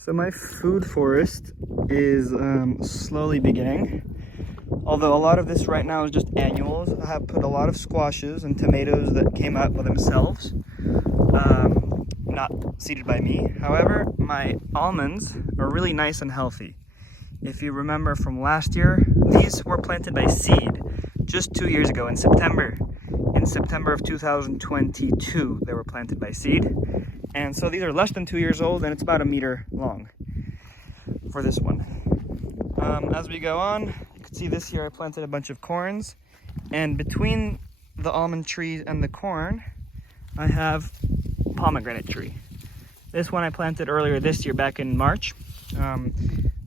So my food forest is slowly beginning. Although a lot of this right now is just annuals. I have put a lot of squashes and tomatoes that came out by themselves, not seeded by me. However, my almonds are really nice and healthy. If you remember from last year, these were planted by seed just 2 years ago in September. In September of 2022, they were planted by seed. And so these are less than 2 years old, and it's about 1 meter long for this one. As we go on, you can see this year I planted a bunch of corns, and between the almond trees and the corn, I have a pomegranate tree. This one I planted earlier this year, back in March.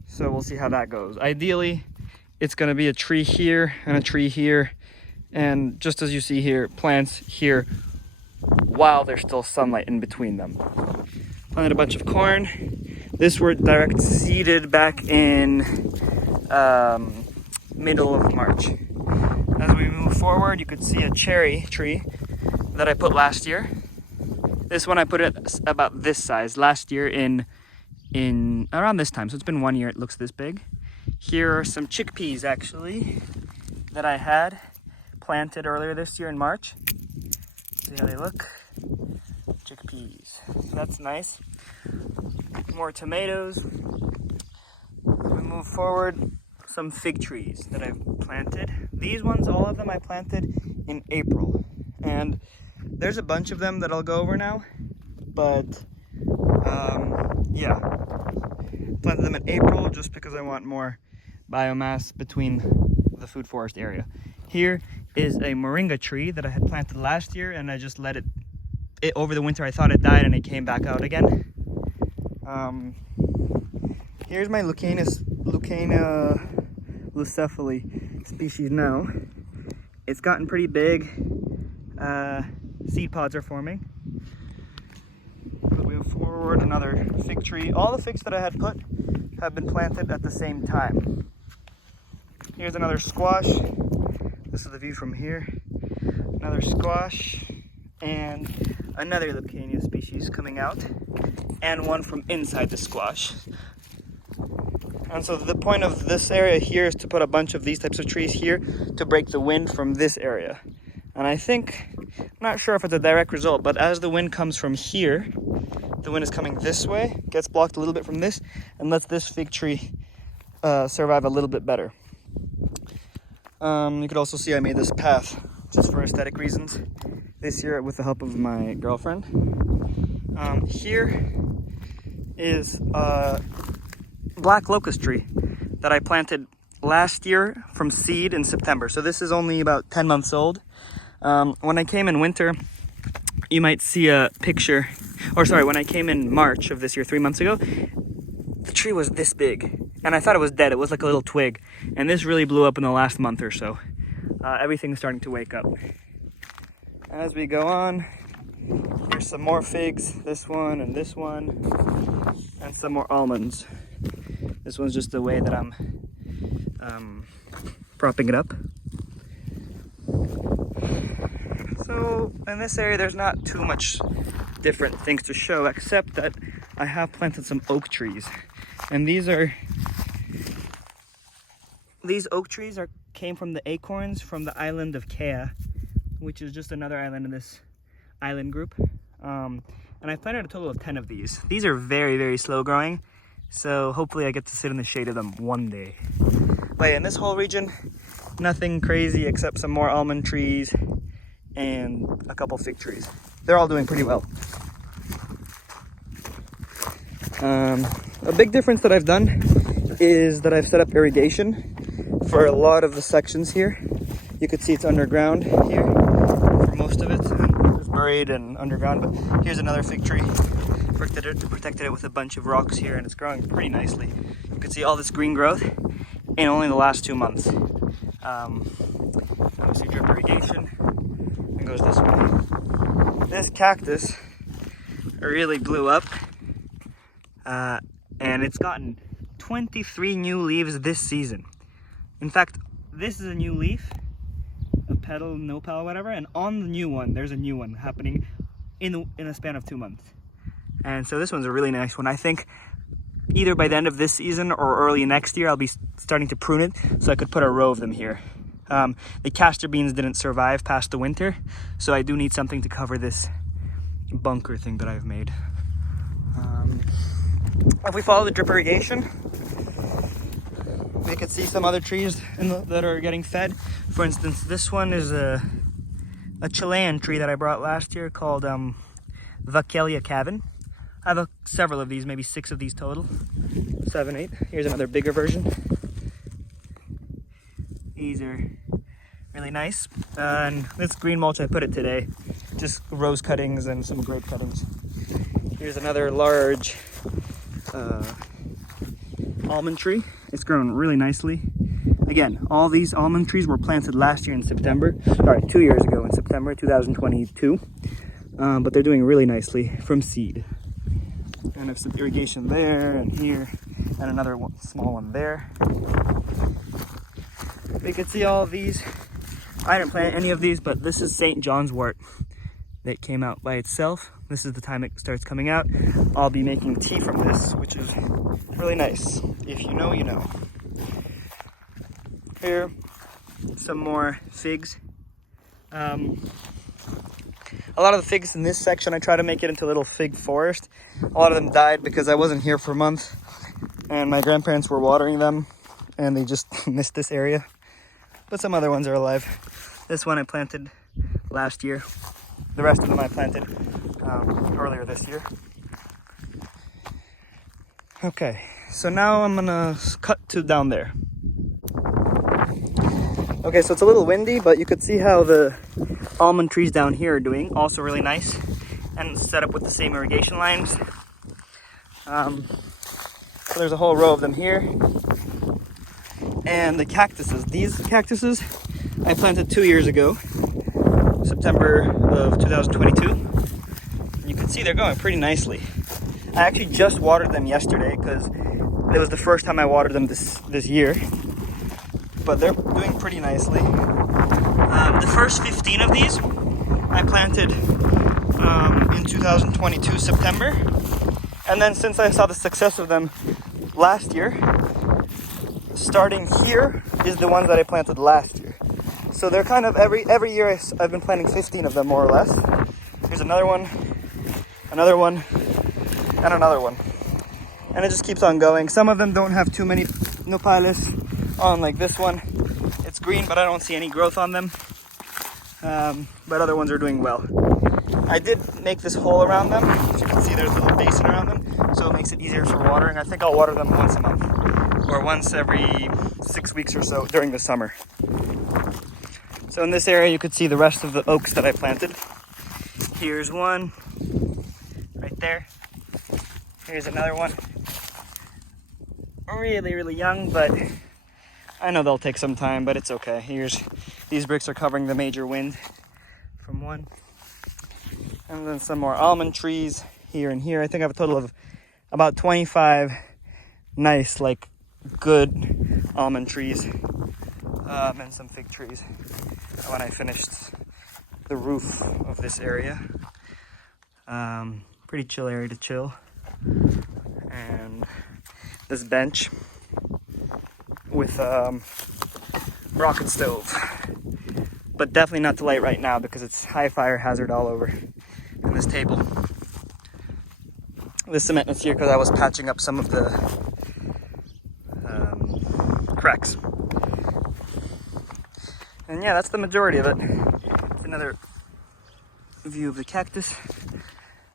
So we'll see how that goes. Ideally, it's going to be a tree here and a tree here, and just as you see here, plants here while there's still sunlight in between them. Planted a bunch of corn. This were direct seeded back in middle of March. As we move forward, you could see a cherry tree that I put last year. This one I put it about this size last year in around this time, so it's been 1 year. It looks this big. Here are some chickpeas actually that I had planted earlier this year in March. See how they look? Chickpeas. So that's nice. More tomatoes. As we move forward, some fig trees that I've planted. These ones, all of them I planted in April. And there's a bunch of them that I'll go over now. But yeah, planted them in April just because I want more biomass between the food forest area. Here is a moringa tree that I had planted last year, and I just let it over the winter. I thought it died and it came back out again. Here's my Lucania lucephala species now. It's gotten pretty big. Seed pods are forming. Moving forward, another fig tree. All the figs that I had put have been planted at the same time. Here's another squash. This is the view from here. Another squash and another Lucania species coming out, and one from inside the squash. And so the point of this area here is to put a bunch of these types of trees here to break the wind from this area. And I think, I'm not sure if it's a direct result, but as the wind comes from here, the wind is coming this way, gets blocked a little bit from this, and lets this fig tree survive a little bit better. You could also see I made this path just for aesthetic reasons this year with the help of my girlfriend. Here is a black locust tree that I planted last year from seed in September. So this is only about 10 months old. When I came in winter, you might see a picture, or sorry, when I came in March of this year, 3 months ago, the tree was this big. And I thought it was dead. It was like a little twig. And this really blew up in the last month or so. Everything's starting to wake up. As we go on, here's some more figs. This one and this one. And some more almonds. This one's just the way that I'm propping it up. So in this area, there's not too much different things to show, except that I have planted some oak trees. And these oak trees came from the acorns from the island of Kea, which is just another island in this island group. And I planted a total of 10 of these. These are very, very slow growing, so hopefully I get to sit in the shade of them one day. But in this whole region, nothing crazy except some more almond trees and a couple fig trees. They're all doing pretty well. A big difference that I've done is that I've set up irrigation for a lot of the sections here. You could see it's underground here for most of it. It's buried and underground, but here's another fig tree. Protected it with a bunch of rocks here, and it's growing pretty nicely. You can see all this green growth in only the last 2 months. Obviously drip irrigation, and goes this way. This cactus really blew up, and it's gotten 23 new leaves this season. In fact, this is a new leaf, a petal, no petal, whatever, and on the new one, there's a new one happening in a span of 2 months. And so this one's a really nice one. I think either by the end of this season or early next year, I'll be starting to prune it so I could put a row of them here. The castor beans didn't survive past the winter, so I do need something to cover this bunker thing that I've made. If we follow the drip irrigation, we could see some other trees that are getting fed. For instance, this one is a Chilean tree that I brought last year called Vachelia cavin. I have several of these, maybe 6 of these total. 7, 8. Here's another bigger version. These are really nice. And this green mulch, I put it today. Just rose cuttings and some grape cuttings. Here's another large almond tree. It's grown really nicely. Again, all these almond trees were planted last year in September. Sorry, 2 years ago in September 2022. But they're doing really nicely from seed. And there's some irrigation there and here, and another one, small one there. We can see all of these. I didn't plant any of these, but this is St. John's wort that came out by itself. This is the time it starts coming out. I'll be making tea from this, which is really nice. If you know, you know. Here, some more figs. A lot of the figs in this section, I try to make it into a little fig forest. A lot of them died because I wasn't here for a month and my grandparents were watering them and they just missed this area. But some other ones are alive. This one I planted last year. The rest of them I planted earlier this year. Okay, so now I'm gonna cut to down there. Okay, so it's a little windy, but you could see how the almond trees down here are doing. Also really nice. And set up with the same irrigation lines. So there's a whole row of them here. And the cactuses. These cactuses I planted 2 years ago. September of 2022. And you can see they're going pretty nicely. I actually just watered them yesterday because it was the first time I watered them this year. But they're doing pretty nicely. The first 15 of these I planted in 2022 September, and then since I saw the success of them last year, starting here is the ones that I planted last year. So they're kind of every year I've been planting 15 of them more or less. Here's another one, and another one, and it just keeps on going. Some of them don't have too many nopales on, like this one. It's green, but I don't see any growth on them. But other ones are doing well. I did make this hole around them. As you can see, there's a little basin around them, so it makes it easier for watering. I think I'll water them once a month, or once every 6 weeks or so during the summer. So in this area, you could see the rest of the oaks that I planted. Here's one, right there. Here's another one. Really, really young, but I know they'll take some time, but it's okay. These bricks are covering the major wind from one. And then some more almond trees here and here. I think I have a total of about 25 nice, like, good almond trees. And some fig trees when I finished the roof of this area. Pretty chill area to chill. And this bench with rocket stove, but definitely not to light right now because it's high fire hazard all over. And this table, this cement is here because I was patching up some of the cracks. And yeah, that's the majority of it. It's another view of the cactus.